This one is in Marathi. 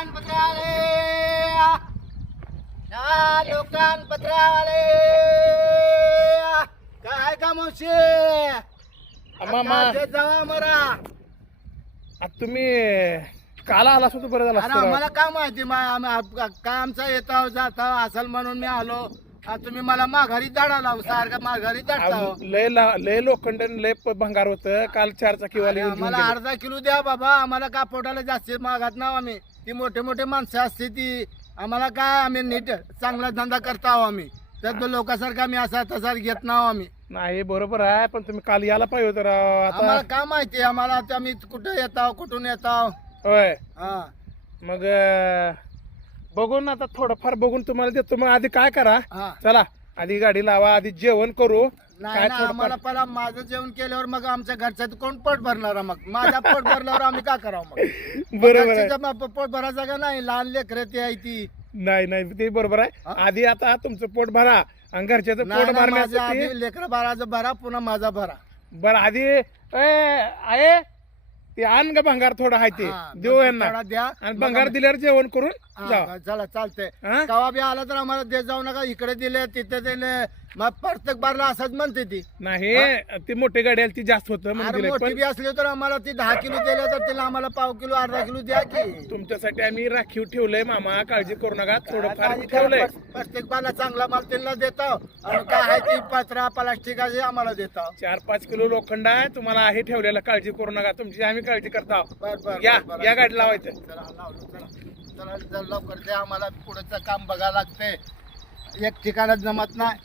लोकांपत्रावाले या लोकांपत्रावाले काय का मावशी मामा जावा मरा. आता तुम्ही काल आला असतो बरं झालं अरे असतं राव. मला काय माहिती काय आमचा येताव जाताव असल म्हणून मी आलो. तुम्ही मला माघारी दाडाला सारखं माघारी दाडताव. अहो, लय लोखंड आणि लय भंगार होतं काल 4 चाकीवाले येऊन घेऊन मला गेले. अर्धा किलो द्या बाबा. आम्हाला का पोटाला जास्त मागत ना आम्ही. ती मोठे मोठे माणसं असते ती आम्हाला काय आम्ही नीट चांगला धंदा करता आहो आम्ही. तर लोकांसारखा आम्ही असा तसा घेत नाव आम्ही. नाही बरोबर आहे पण तुम्ही काल यायला पाहिजे होतं राव. आम्हाला आता काय माहिती आम्हाला आता आम्ही कुठं येताव कुठून येताव. होय हा मग बघून आता थोडंफार बघून तुम्हाला देतो. मग आधी काय करा हा चला आधी गाडी लावा आधी जेवण करू. नाही काय ना थोडंफार आम्हाला पहिला माझं जेवण केल्यावर मग आमच्या घरच्यात कोण पोट भरणार मग. माझा पोट भरल्यावर आम्ही काय करावं मग. बरोबर आहे. घरच्याचं पोट भरायचं का नाही. लहान लेकर ती आहे ती. नाही नाही ते बरोबर आहे. हा? आधी आता तुमचं पोट भरा आणि घरच्याचं नाही पोट ना, माझ्या भरण्यासाठी आधी लेकर भरायचं भरा पुन्हा माझा भरा. बरं आधी आहे ते आण ग भंगार थोडा आहे ते हा, देऊ मग यांना थोडा द्या. आणि मग भंगार आम्ही- दिल्यावर जेवण करून हा, जा. चला चालतंय. हा? कवा बी आला तर आम्हाला देत जाऊ नका. इकडे दिले तिथे दिले मग प्रत्येक बारला असंच म्हणते ती. नाही ती मोठी गाडी आली ती जास्त होतं म्हणून अरे दिलंय. मोठी पण बी असली तर आम्हाला ती 10 किलो दिले तर तिला आम्हाला पाव किलो अर्धा किलो द्या की. तुमच्यासाठी आम्ही राखीव ठेवलंय मामा काळजी करू नका थोडंफार काळजी करा, ठेवलंय. प्रत्येक बारला चांगला माल त्यांना देतो आणि काय आहे ती पत्रा प्लास्टिक आम्हाला देतो. 4-5 किलो लोखंड आहे तुम्हाला आहे ठेवलेलं काळजी करू नका तुमची आम्ही काळजी करता बर बर या बर, या गाडी लावायचं. चला लावलो चला. चला लवकर द्या आम्हाला पुढचं काम बघायला लागतंय. एक ठिकाणात जमत नाही.